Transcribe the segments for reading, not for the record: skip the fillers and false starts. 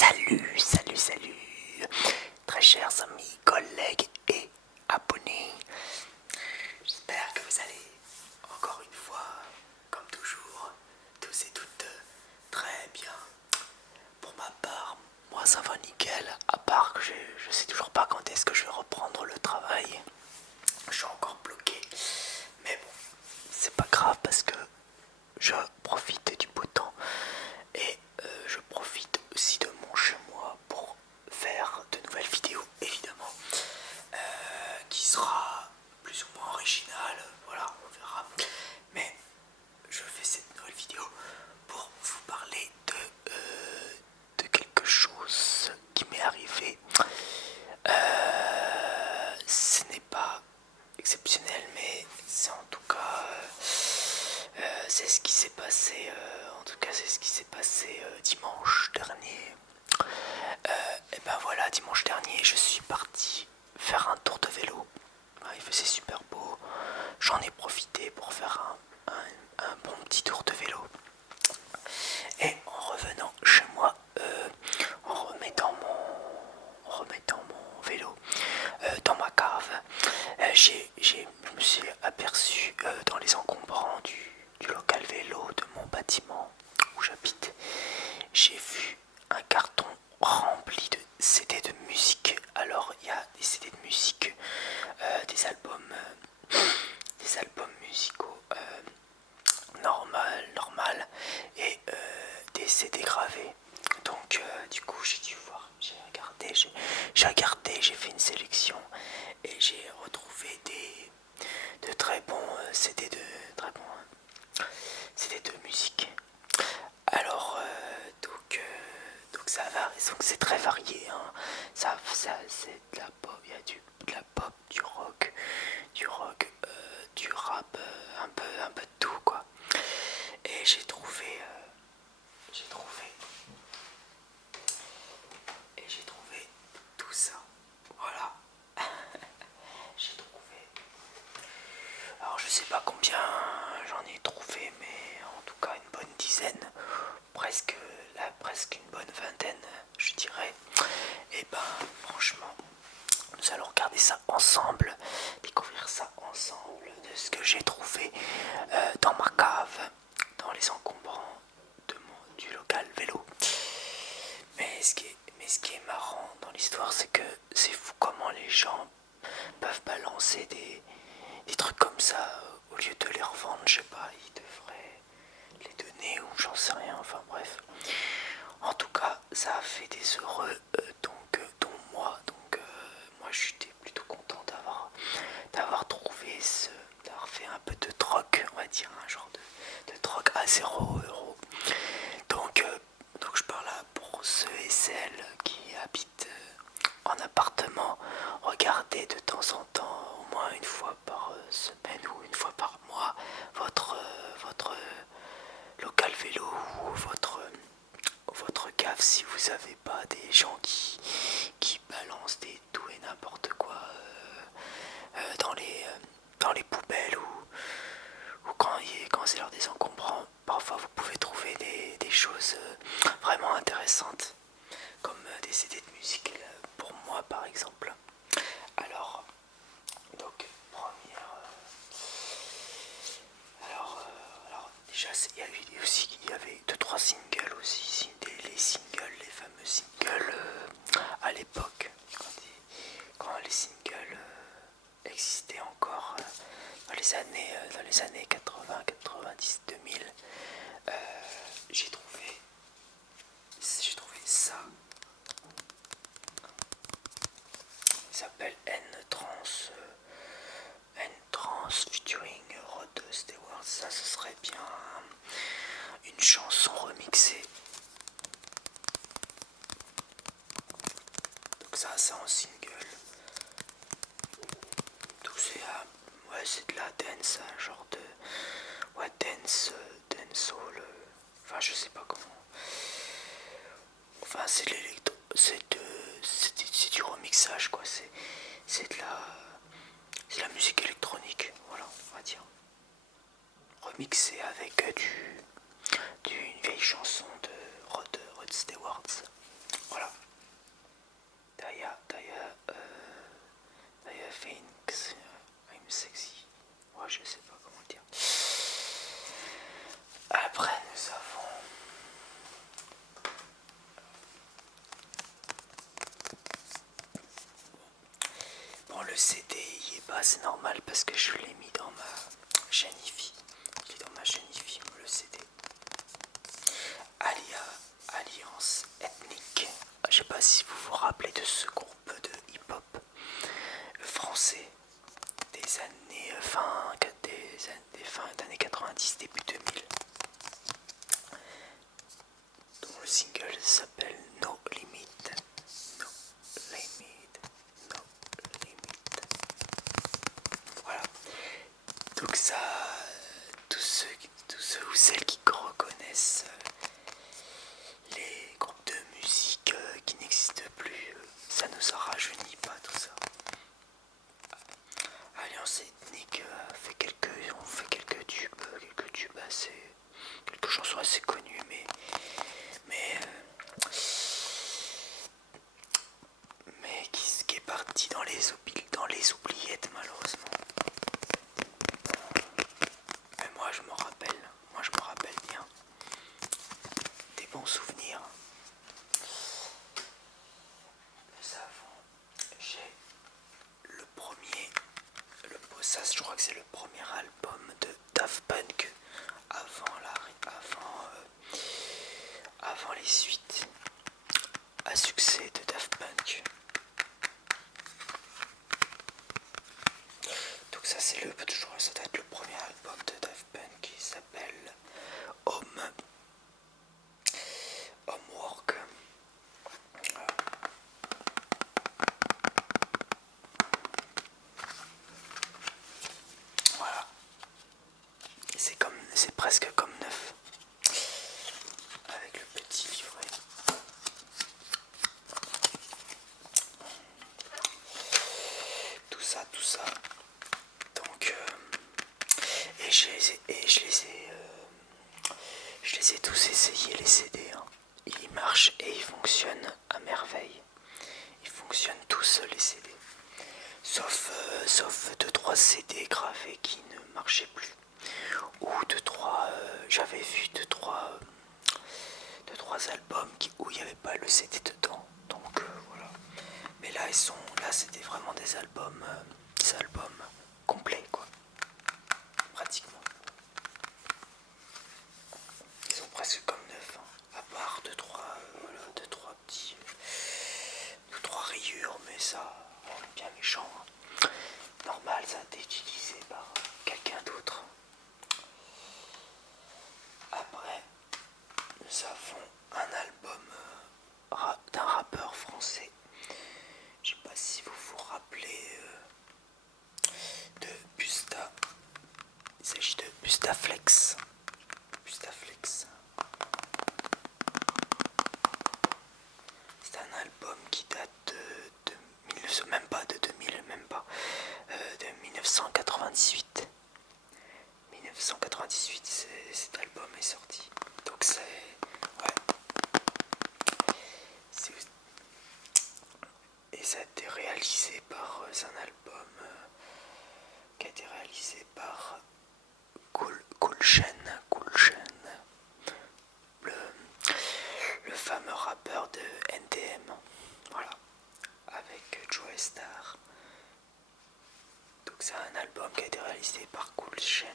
Salut, salut, salut, très chers amis, collègues et abonnés. J'espère que vous allez encore une fois, comme toujours, tous et toutes très bien. Pour ma part, moi ça va nickel, à part que je sais toujours pas quand est-ce que je vais reprendre le travail. Je suis encore bloqué, mais bon, c'est pas grave parce que je profite du beau temps et je profite aussi de mon chez moi pour faire de nouvelles vidéos évidemment qui sera plus ou moins originale, voilà on verra, mais je fais cette nouvelle vidéo pour vous parler de quelque chose qui m'est arrivé. Ce n'est pas exceptionnel, mais c'est en tout cas c'est ce qui s'est passé. En tout cas, c'est ce qui s'est passé dimanche dernier. Et ben voilà, dimanche dernier, je suis parti faire un tour de vélo. Il faisait super beau. J'en ai profité pour faire un bon petit tour de vélo. Et en revenant chez moi, en remettant mon vélo dans ma cave, je me suis aperçu dans les encombrants du local vélo de mon bâtiment où j'habite. J'ai vu un carton rempli de CD de musique. Alors il y a des CD de musique, des albums musicaux normal et des CD gravés. Donc du coup j'ai dû voir, j'ai regardé, j'ai fait une sélection et j'ai retrouvé de très bons CD CD de musique. Alors donc ça va, donc c'est très varié, hein. Ça c'est de la pop, il y a de la pop, du rock, du rap, un peu de tout quoi. Et j'ai trouvé j'ai trouvé tout ça. Voilà, j'ai trouvé. Alors je sais pas combien j'en ai trouvé, mais en tout cas une bonne dizaine, presque presque une bonne vingtaine, je dirais. Et ben franchement, nous allons regarder ça ensemble, découvrir ça ensemble de ce que j'ai trouvé dans ma cave, dans les encombrants du local vélo. Mais ce qui est marrant dans l'histoire, c'est que c'est fou comment les gens peuvent balancer des trucs comme ça au lieu de les revendre. Je sais pas, ils devraient les donner ou j'en sais rien, enfin bref. En tout cas, ça a fait des heureux, dont moi. Donc moi j'étais plutôt content d'avoir trouvé d'avoir fait un peu de troc, on va dire, un genre de troc à 0 €. Donc je parle là pour ceux et celles qui habitent en appartement. Regardez de temps en temps, au moins une fois par semaine ou une fois par mois, votre local vélo ou votre cave si vous n'avez pas des gens qui balancent des tout et n'importe quoi dans les poubelles ou quand c'est l'heure des encombrants. Parfois vous pouvez trouver des choses vraiment intéressantes comme des CD de musique pour moi par exemple. Alors, donc première... alors déjà il y avait 2-3 singles aussi, les singles, les fameux singles à l'époque, quand les singles existaient encore dans les années 80, 90, 2000. J'ai trouvé ça. Il s'appelle N-Trans featuring Rod Stewart. Ça, ce serait bien une chanson remixée. Donc ça, c'est en single. Donc c'est de la dance, un genre de dancehall. Enfin, je sais pas comment. Enfin, c'est de l'électro, c'est du remixage quoi. C'est de la musique électronique, voilà, on va dire. Remixé avec d'une vieille chanson de Rod Stewart. Voilà. Daya thinks I'm sexy. Ouais, je sais pas comment le dire. Après, nous avons bon, le CD il est pas, c'est normal parce que je l'ai mis dans ma chaîne IFI. Il est dans ma chaîne IFI, le CD. Alliance ethnique. Je sais pas si vous vous rappelez de ce groupe de hip-hop français des années des fins d'années 90, début 2000, dont le single s'appelle No Limit. No Limit. No Limit. Voilà. Donc ça, tous ceux ou celles qui reconnaissent les groupes de musique qui n'existent plus, ça nous a rajeuni pas tout ça. Alliance ethnique ont fait quelques tubes assez, quelques chansons assez connues, mais qui est parti dans les oubliettes malheureusement. Mais moi je me rappelle bien des bons souvenirs. Nous avons, j'ai le premier, ça je crois que c'est le premier album de Daft Punk avant les suites à succès de Daft Punk. Donc ça c'est ça doit être le premier album de Daft Punk qui s'appelle Homework. Voilà. C'est presque comme neuf. Avec le petit livret. Tout ça. Donc je les ai tous essayés les CD. Hein. Ils marchent et ils fonctionnent à merveille. Ils fonctionnent tous les CD. Sauf 2-3 CD gravés qui ne marchaient plus. Ou 2-3, j'avais vu 2-3 albums où il n'y avait pas le CD dedans. Donc voilà. Mais là c'était vraiment des albums complets quoi. Pratiquement. Ils sont presque comme neufs, hein. À part 2-3 petits, 2-3 rayures, mais ça, on est bien méchant. Hein. Normal, ça a été utilisé par quelqu'un d'autre. Après, nous avons un album d'un rappeur français. Je sais pas si vous vous rappelez de Busta. Il s'agit de Bustaflex. Bustaflex. C'est un album qui date même pas de 2000, même pas, de 1998. 1998, cet album est sorti. Donc ouais. Et ça a été réalisé par un album qui a été réalisé par Cool Chain, le fameux rappeur de NTM, voilà, avec Joe Star. Donc c'est un album qui a été réalisé par Cool Chain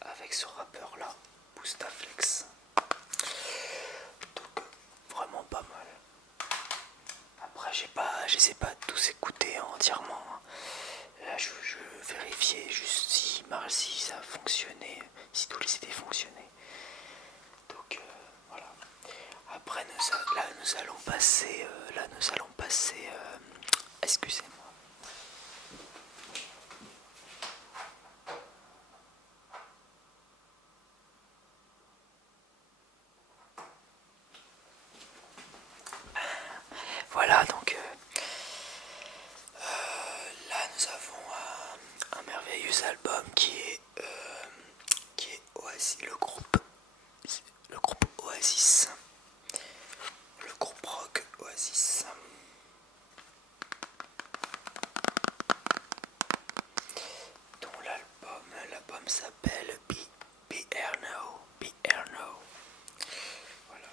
avec ce rappeur là, Bustaflex. Donc vraiment pas mal. Après je les ai pas tous écoutés entièrement. Là je vérifiais juste si ça fonctionnait, si tous les CD fonctionnaient. Donc voilà. Après nous allons passer excusez-moi. Voilà, donc là nous avons un merveilleux album qui est Oasis, le groupe Oasis, le groupe rock Oasis. Dont l'album s'appelle Be Here Now. Be Here Now. Voilà.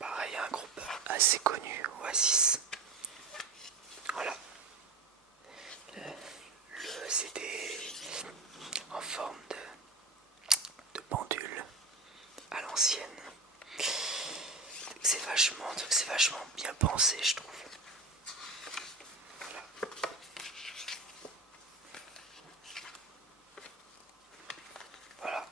Pareil, un groupe assez connu, Oasis. Voilà. Le CD en forme de pendule à l'ancienne. C'est vachement bien pensé, je trouve. Voilà. Voilà.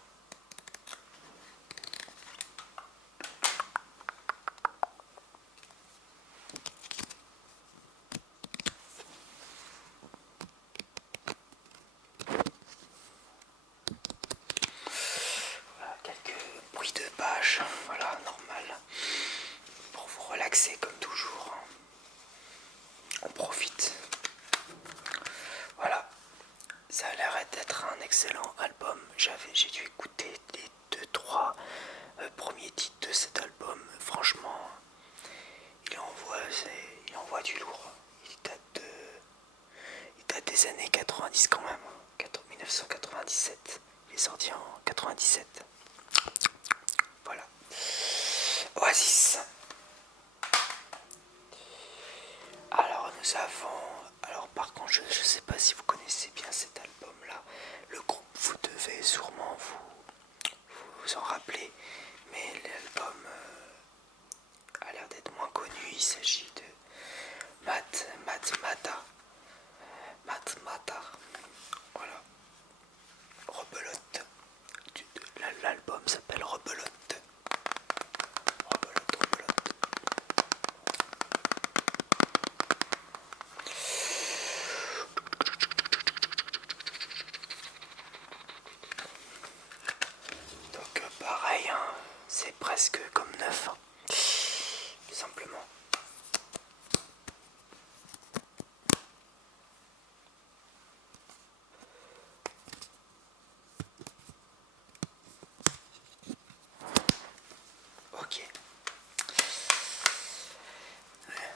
Voilà, quelques bruits de page, voilà, normal. Pour vous relaxer comme toujours. On profite. Voilà. Ça a l'air d'être un excellent album. J'ai dû écouter les 2-3 premiers titres de cet album. Franchement, il envoie du lourd. Il date des années 90 quand même. 1997. Il est sorti en 97. Voilà. Oasis. Alors nous avons... Alors par contre, je ne sais pas si vous connaissez bien cet album-là. Le groupe, vous devez sûrement vous en rappeler. Mais l'album a l'air d'être moins connu. Il s'agit de Matmata. Voilà. Rebelote. L'album s'appelle Rebelote. Rebelote. Donc pareil, hein, c'est presque comme neuf, hein, tout simplement. Ok.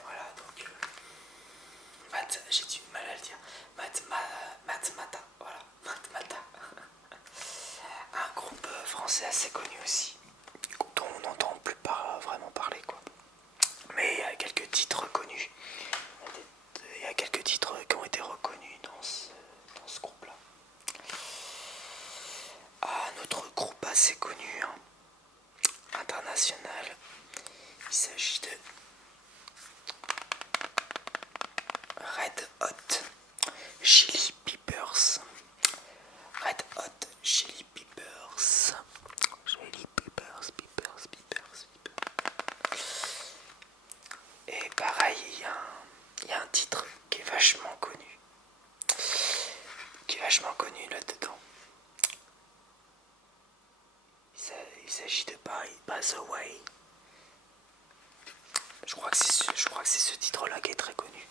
Voilà, donc j'ai du mal à le dire. Matmata, voilà, Matmata. Un groupe français assez connu aussi, dont on n'entend plus pas vraiment parler, quoi. Mais il y a quelques titres connus. Il y a quelques titres qui ont été reconnus dans ce groupe-là. Un autre groupe assez connu, hein, international, il s'agit de Red Hot Chili Peppers. Red Hot Chili Peppers. Chili Peppers. Et pareil, il y a un titre qui est vachement connu. Là-dedans. Il s'agit de By the Way. Je crois que c'est ce titre-là qui est très connu.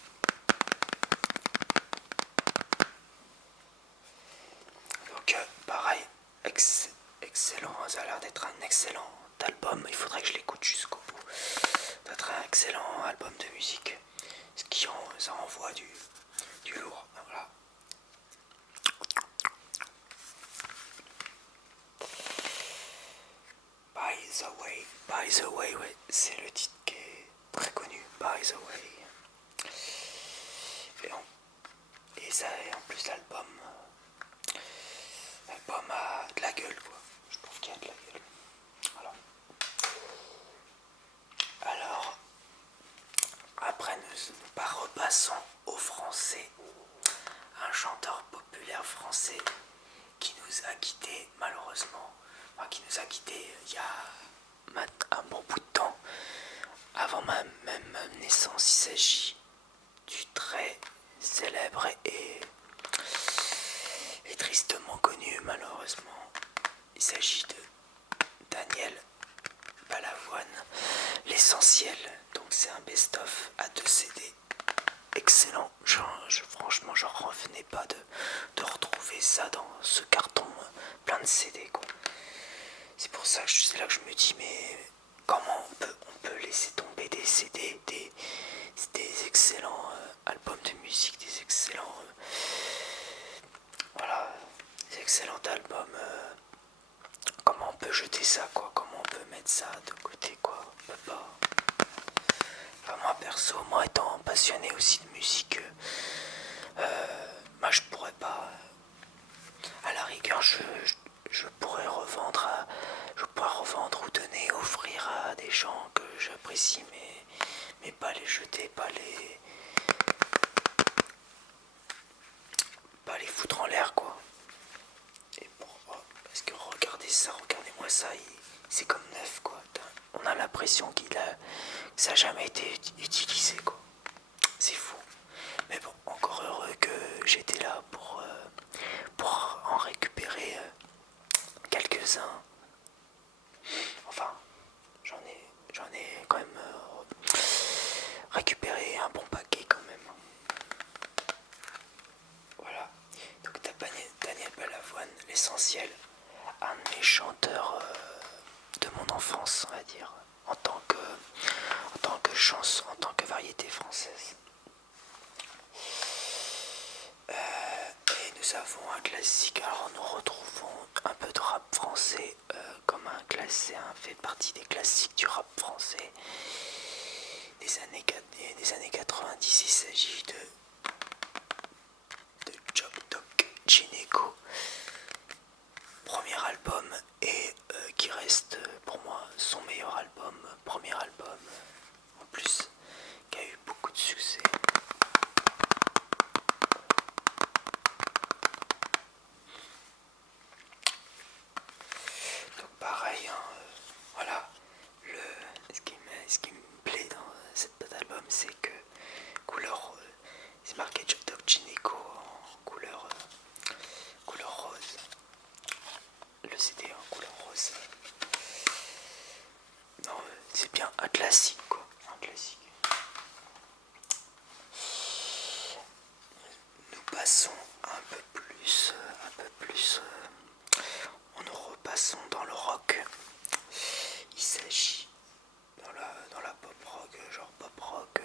Donc pareil, excellent, ça a l'air d'être un excellent album, il faudrait que je l'écoute jusqu'au bout. D'être un excellent album de musique, ça envoie du lourd, voilà. By the Way, ouais, c'est le titre qui est très connu, By the Way. Et ça, en plus l'album a de la gueule, quoi. Je trouve qu'il y a de la gueule. Voilà. Alors, après nous repassons au français. Un chanteur populaire français qui nous a quittés malheureusement. Enfin, qui nous a quittés il y a un bon bout de temps. Avant même ma naissance, il s'agit du très célèbre et tristement connu malheureusement. Il s'agit de Daniel Balavoine, L'Essentiel. Donc c'est un best-of à 2 CD. Excellent, franchement franchement j'en revenais pas de retrouver ça dans ce carton plein de CD quoi. C'est pour ça, c'est là que je me dis mais comment on peut laisser tomber des CD, des excellents albums de musique, des excellents voilà, des excellents albums. Comment on peut jeter ça quoi? Comment on peut mettre ça de côté quoi? On peut pas. Enfin, moi perso, moi étant passionné aussi de musique, moi je pourrais pas. À la rigueur, je pourrais revendre, je pourrais revendre ou donner, offrir à des gens que j'apprécie, mais pas les jeter, pas les foutre en l'air quoi. Et parce que regardez ça, regardez-moi ça, c'est comme neuf quoi. On a l'impression que ça n'a jamais été utilisé quoi. C'est fou. Mais bon, encore heureux que j'étais là pour en récupérer quelques-uns. Enfin, j'en ai quand même récupéré un bon paquet quand même. Voilà. Donc Daniel Balavoine, l'essentiel, un de mes chanteurs de mon enfance, on va dire, en tant que chanson, en tant que variété française. Et nous avons un classique, alors nous retrouvons un peu de rap français comme un classique, fait partie des classiques du rap français des années 90. Il s'agit de Job Doc Gineco, premier album et qui reste pour moi son meilleur album, premier album en plus, qui a eu beaucoup de succès. Donc pareil, hein, voilà, ce qui me plaît dans cet album, c'est que couleur, c'est marqué Job Doc Gineco en couleur rose. Le CD en couleur rose. Non, c'est bien un classique quoi, un classique. Nous passons un peu plus, nous repassons dans le rock. Il s'agit dans la pop rock, genre pop rock,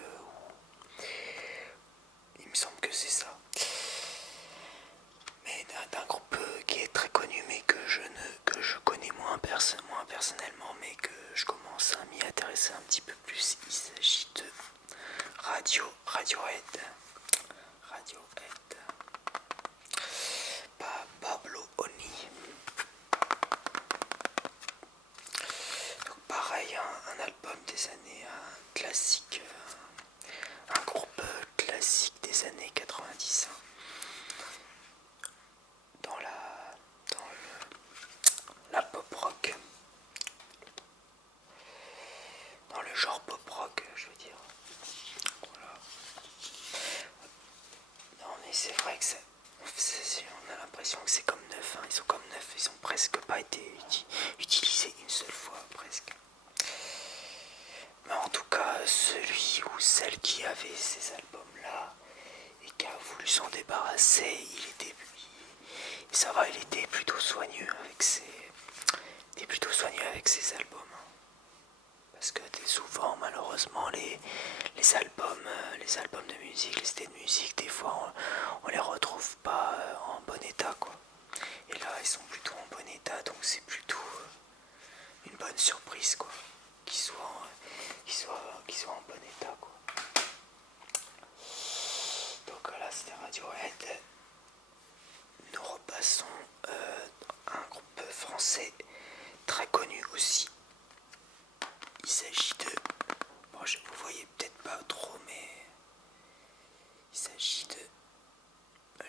il me semble que c'est ça. Mais d'un groupe qui est très connu, mais que je connais moins personnellement, mais que je commence à m'y intéresser un petit peu plus. Il s'agit de Radiohead. Pablo Honey. Donc pareil, un album des années, un classique, un groupe classique des années 90. Dans la pop rock, dans le genre pop rock, je veux dire. Voilà. Non mais c'est vrai que on a l'impression que c'est comme neuf, hein. Ils sont comme neuf, ils ont presque pas été utilisés une seule fois, presque. Mais en tout cas, celui ou celle qui avait ces albums-là et qui a voulu s'en débarrasser, ça va, il était plutôt soigneux avec ses albums. Parce que souvent, malheureusement, les albums de musique, les CD de musique, des fois, on les retrouve pas en bon état, quoi. Et là, ils sont plutôt en bon état, donc c'est plutôt une bonne surprise, quoi. Qu'ils soient en bon état, quoi. Donc là, c'était Radiohead. Nous repassons un groupe français très connu aussi. Il s'agit de... Bon, vous voyez peut-être pas trop, mais... Il s'agit de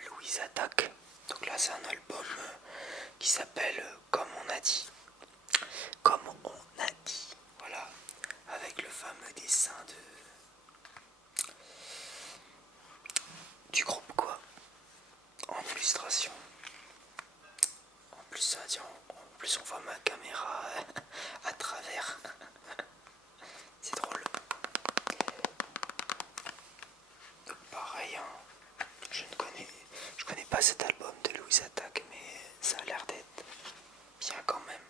Louise Attaque. Donc là, c'est un album qui s'appelle Comme on a dit. Comme on a dit. Voilà. Avec le fameux dessin du groupe, quoi. En illustration. En plus, ça, tiens, en plus on voit ma caméra à travers. C'est drôle. Donc pareil, hein, je ne pas cet album de Louise Attaque, mais ça a l'air d'être bien quand même.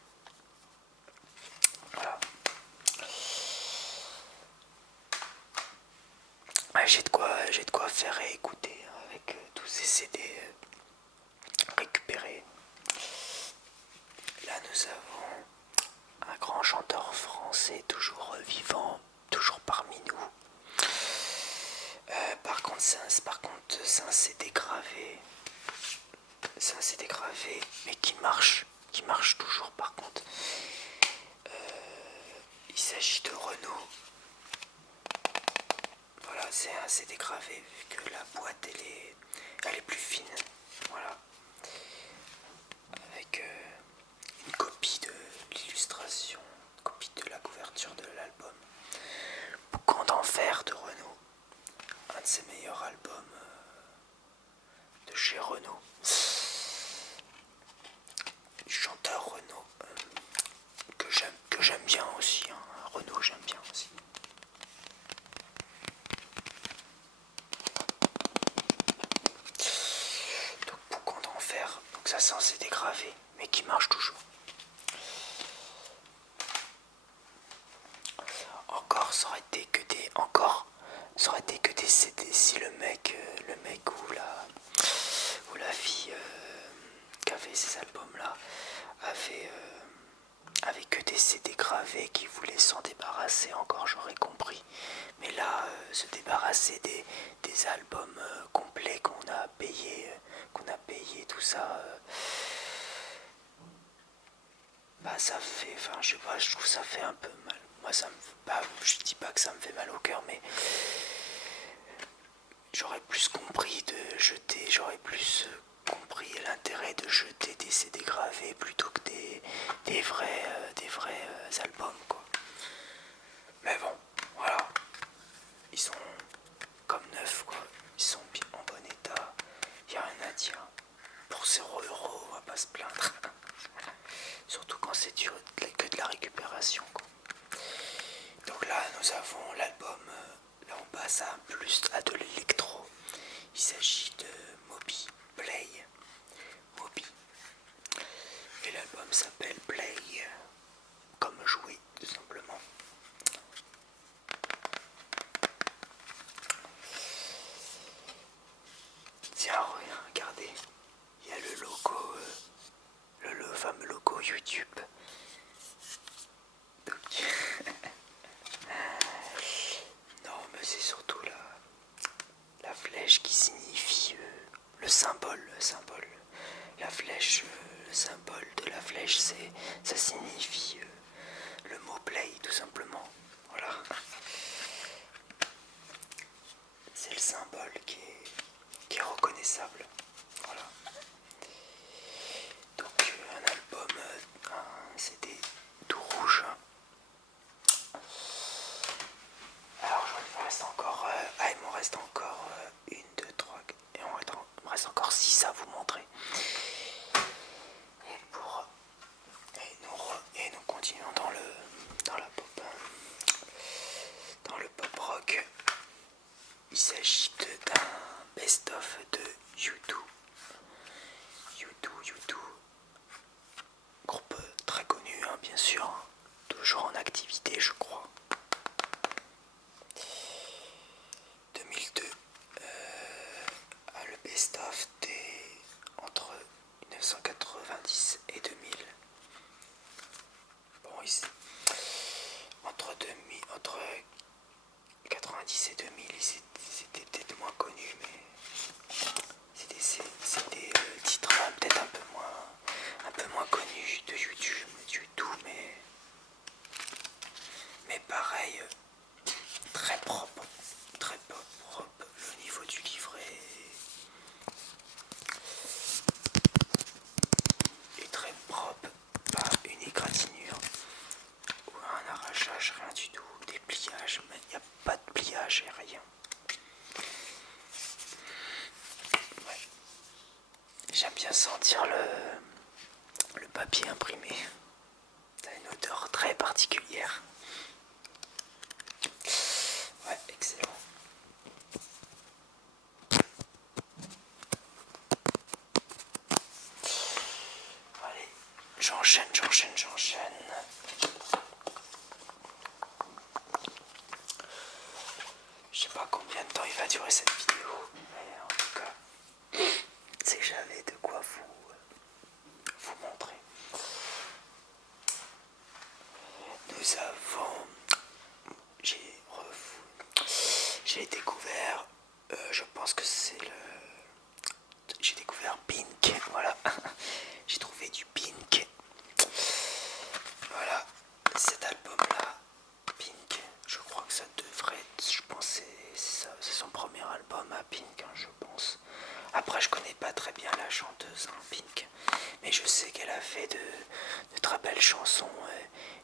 Voilà. Ouais, j'ai de quoi faire et écouter avec tous ces CD récupérés. Là nous avons un grand chanteur français toujours vivant, toujours parmi nous. Par contre, c'est un CD gravé. C'est un CD gravé, mais qui marche toujours par contre. Il s'agit de Renault. Voilà, c'est un CD gravé vu que la boîte elle est plus fine. Voilà. Avec une copie de l'illustration, une copie de la couverture de l'album. Boucan d'enfer de Renault. Un de ses meilleurs albums de chez Renault. Chanteur Renault que j'aime bien aussi. Hein. Renault j'aime bien aussi. Donc Boucan d'enfer. Donc ça c'est un CD gravé mais qui marche toujours. Encore ça aurait été que des CD si le mec ou la fille qui avait ces albums là avait que des CD gravés qui voulaient s'en débarrasser, encore j'aurais compris. Mais là se débarrasser des albums complets qu'on a payé tout ça, bah ça fait, enfin je sais pas, je trouve ça fait un peu mal. Moi ça me, bah, je dis pas que ça me fait mal au cœur, mais j'aurais plus compris de jeter, j'aurais plus compris l'intérêt de jeter des CD gravés plutôt que des vrais albums quoi. Mais bon, voilà, ils sont comme neufs quoi, ils sont bien en bon état, y a rien à dire. Pour 0 €, on va pas se plaindre. Surtout quand c'est que de la récupération quoi. Donc là nous avons l'album, là on passe à de l'électro. Il s'agit de Moby Play. Moby. Et l'album s'appelle Play, comme jouer tout simplement. Tiens, regardez, il y a le logo, le fameux logo YouTube. Donc, non, mais c'est surtout la flèche qui signifie le symbole. La flèche, le symbole de la flèche, ça signifie le mot play tout simplement. Voilà. C'est le symbole qui est reconnaissable. Voilà. Donc un album, un CD tout rouge. Alors il me reste encore, il m'en reste encore 1, 2, 3, et il me reste encore 6 à vous montrer. Et nous continuons dans le pop rock. Il s'agit d'un best-of de U2. U2, groupe très connu, hein, bien sûr, toujours en activité, je crois. 2002, le best-of entre 1990 et 2000. Bon, ici, entre 90 et 2000, c'était peut-être moins connu, mais c'est des titres peut-être un peu moins connus de YouTube, du tout, mais pareil, très propre, le niveau du livret est très propre, pas une égratignure ou un arrachage, rien du tout, des pliages, mais il n'y a pas de pliage et rien. Ouais. J'aime bien sentir le papier imprimé, ça a une odeur très particulière. Ouais, excellent. j'enchaîne. Je sais pas combien de temps il va durer cette vidéo, mais en tout cas, c'est que j'avais de quoi vous montrer. Nous avons, j'ai découvert, je pense que c'est j'ai découvert Pink, voilà, j'ai trouvé du Pink, voilà, cet album-là, Pink, je crois que ça devrait être, je pense que c'est son premier album à Pink, hein, je pense. Après, je connais pas très bien la chanteuse, hein, Pink, mais je sais qu'elle a fait de très belles chansons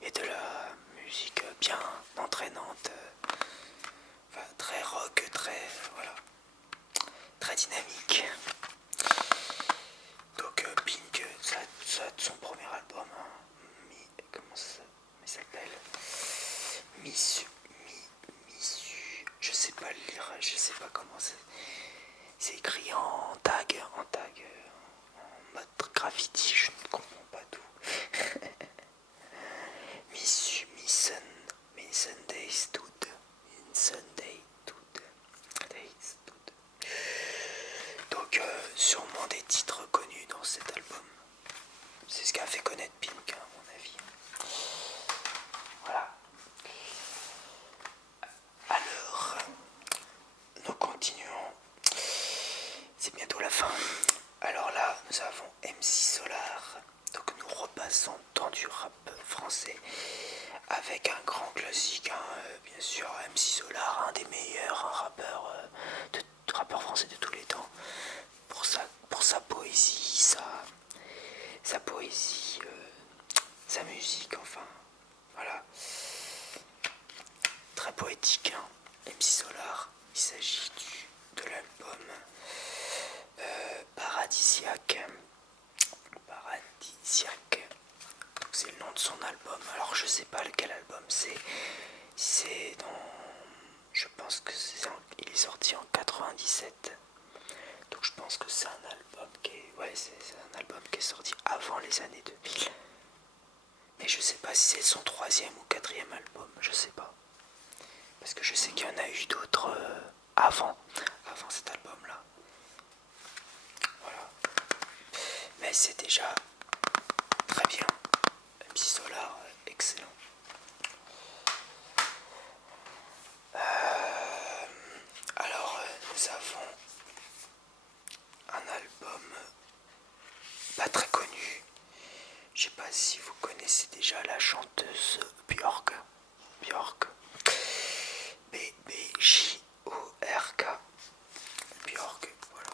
et de la musique bien entraînante, enfin, très rock, très, voilà, très dynamique. Donc Pink, ça son premier album, hein, comment ça s'appelle, Missu, je sais pas le lire, je sais pas comment c'est écrit en tag, en mode graffiti, je ne comprends pas tout. Sunday Stud, Sunday Stud, donc sûrement des titres connus dans cet album. C'est ce qui a fait connaître Pink, hein, à mon avis. Voilà. Alors, nous continuons. C'est bientôt la fin. Alors là, nous avons MC Solar. Donc nous repassons dans du rap français avec un grand classique, hein, bien sûr, MC Solar, un des meilleurs, un rappeur français de tous les temps. Pour sa poésie, sa poésie, sa musique, enfin, voilà. Très poétique, hein. MC Solar, il s'agit de l'album Paradisiaque. Paradisiaque. C'est le nom de son album. Alors je sais pas lequel album c'est. C'est dans. Je pense que il est sorti en 97. Donc je pense que c'est un album qui est. Ouais, c'est un album qui est sorti avant les années 2000. Mais je sais pas si c'est son troisième ou quatrième album, je sais pas. Parce que je sais qu'il y en a eu d'autres avant cet album-là. Voilà. Mais c'est déjà très bien. MC Solar, excellent. Alors, nous avons un album pas très connu. Je sais pas si vous connaissez déjà la chanteuse Björk. B-B-J-O-R-K. Björk, voilà.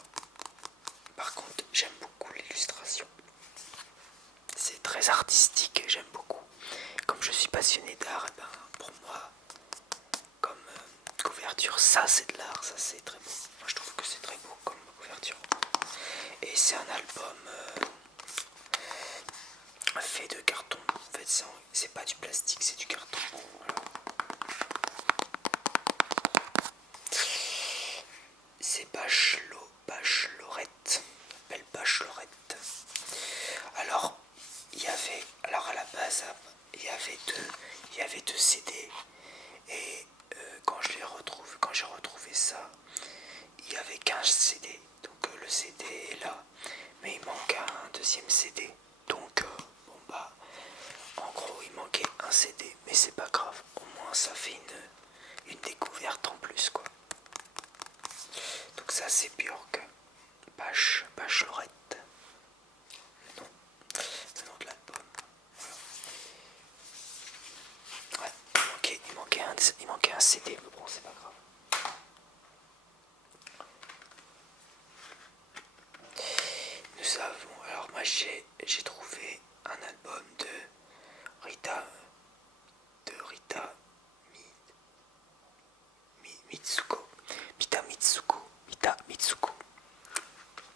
Par contre, j'aime beaucoup l'illustration. C'est très artistique, j'aime beaucoup. Comme je suis passionné d'art, et ben, pour moi, comme couverture, ça c'est de l'art, ça c'est très beau. Moi je trouve que c'est très beau comme couverture. Et c'est un album fait de carton. En fait, c'est pas du plastique, c'est du carton. Voilà. C'est Bachelorette. Belle Bachelorette. Alors, alors à la base, il y avait deux CD. Et quand j'ai retrouvé ça, il y avait 15 CD. Donc le CD est là, mais il manque un deuxième CD. Donc bon bah, en gros il manquait un CD, mais c'est pas grave. Au moins ça fait une découverte en plus quoi. Donc ça c'est Björk, Bachelorette, le nom de l'album. Voilà. Ouais, il manquait un CD, mais bon c'est pas grave. Nous avons, alors moi j'ai trouvé un album de Rita Mitsuko, Mita Mitsuko.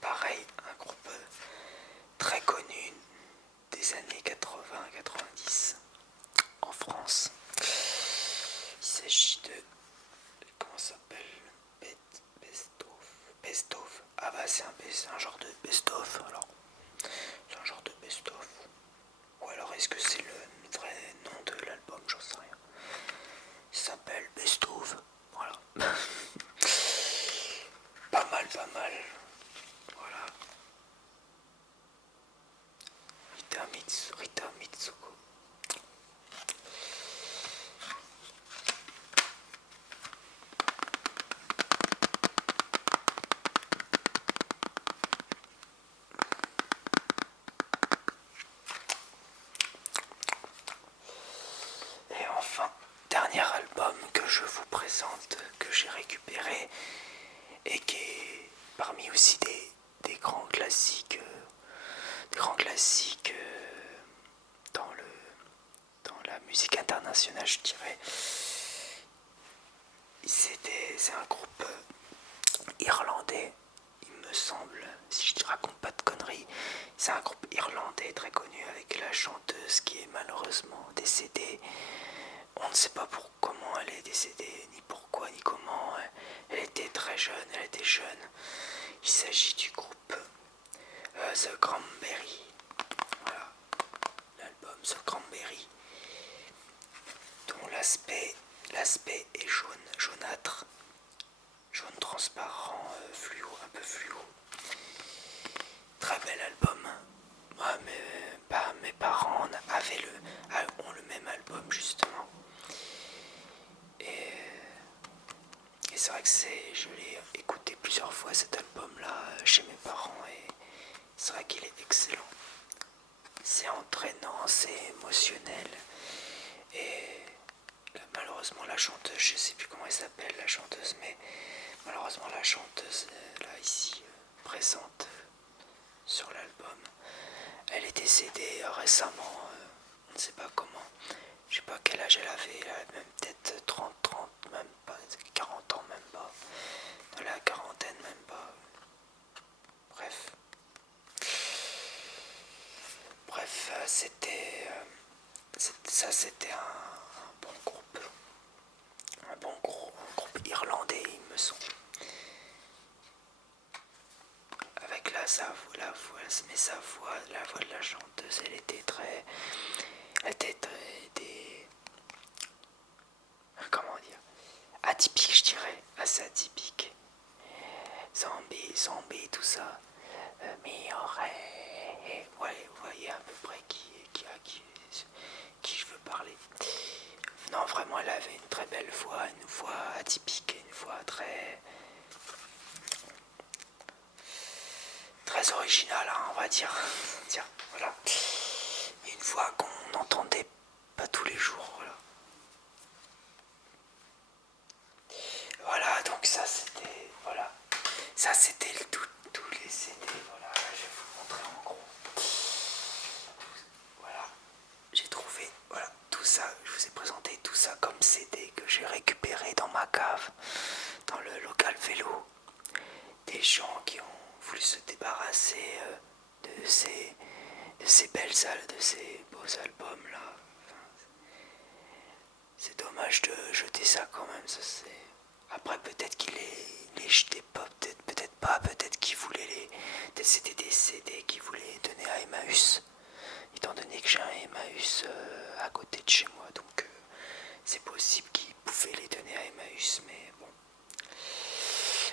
Pareil, un groupe très connu des années 80-90 en France. Il s'agit de, comment ça s'appelle, Best of. Ah bah c'est un genre de best of alors. C'est un genre de best of. Ou alors est-ce que c'est le vrai nom de l'album? J'en sais rien. Il s'appelle Best of. Voilà. Pas mal, pas mal. Voilà. Rita Mitsuko. Et enfin, dernier album que je vous présente, que j'ai récupéré et qui est parmi aussi des grands classiques, dans dans la musique internationale, je dirais. C'est un groupe irlandais, il me semble, si je ne raconte pas de conneries. C'est un groupe irlandais très connu avec la chanteuse qui est malheureusement décédée. On ne sait pas comment elle est décédée, ni pourquoi, ni comment. Elle était très jeune, elle était jeune. Il s'agit du groupe The Cranberries. Voilà, l'album The Cranberries, dont l'aspect est jaunâtre, jaune transparent, fluo, un peu fluo. Très bel album. Moi, mes parents ont le même album justement. Et, et c'est vrai que je l'ai écouté plusieurs fois cet album-là chez mes parents et c'est vrai qu'il est excellent. C'est entraînant, c'est émotionnel et malheureusement la chanteuse, je sais plus comment elle s'appelle la chanteuse, mais malheureusement la chanteuse là ici présente sur l'album, elle est décédée récemment, on ne sait pas comment, je sais pas quel âge elle avait même peut-être 30, même pas, 40 ans même pas, dans la quarantaine même pas, bref. Bref, c'était un bon groupe, un groupe irlandais, il me semble. Avec la voix de la chanteuse, elle était comment dire, atypique, je dirais, assez atypique. Zombie, tout ça. Mais ouais, vous voyez à peu près qui je veux parler. Non, vraiment, elle avait une très belle voix, une voix atypique, une voix très originale, hein, on va dire. Tiens, voilà. Une voix qu'on n'entendait pas tous les jours, voilà. Voilà, donc ça c'était tous les CD, voilà, je vais vous montrer en gros. Voilà, j'ai trouvé, voilà, tout ça, je vous ai présenté tout ça comme CD que j'ai récupéré dans ma cave, dans le local vélo. Des gens qui ont voulu se débarrasser de ces de ces beaux albums là. C'est dommage de jeter ça quand même, ça c'est. Après peut-être qu'il les jetait pas, peut-être pas, peut-être qu'il voulait c'était des CD qu'il voulait donner à Emmaüs, étant donné que j'ai un Emmaüs à côté de chez moi, donc c'est possible qu'il pouvait les donner à Emmaüs, mais bon.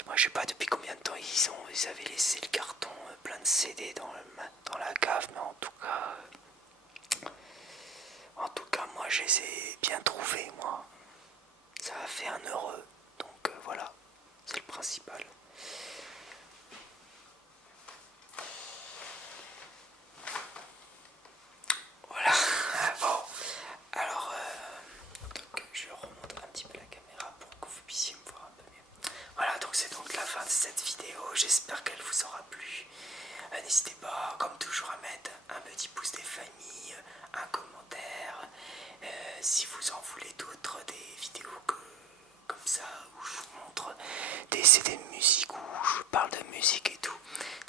Moi je sais pas depuis combien de temps ils avaient laissé le carton plein de CD dans la cave, mais en tout cas moi je les ai bien trouvés, moi. Ça a fait 1 heureux, donc voilà, c'est le principal. Voilà, bon, alors donc, je remonte un petit peu la caméra pour que vous puissiez me voir un peu mieux. Voilà, donc c'est donc la fin de cette vidéo, j'espère qu'elle vous aura plu. N'hésitez pas, comme toujours, à mettre un petit pouce des familles, un commentaire, si vous en voulez d'autres, des vidéos comme ça, où je vous montre des CD de musique, où je parle de musique et tout.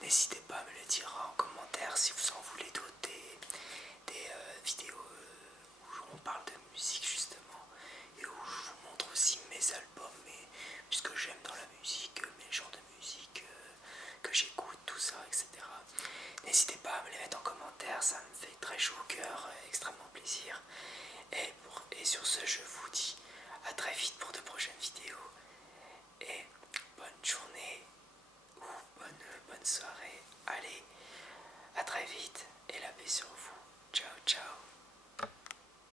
N'hésitez pas à me le dire en commentaire si vous en voulez d'autres, des vidéos où on parle de musique justement, et où je vous montre aussi mes albums, puisque j'aime dans la musique, mes genres de musique que j'écoute, tout ça, etc. N'hésitez pas à me les mettre en commentaire, ça me fait très chaud au cœur, etc. extrêmement plaisir. Et sur ce, je vous dis à très vite pour de prochaines vidéos. Et bonne journée ou bonne soirée. Allez, à très vite et la paix sur vous. Ciao, ciao.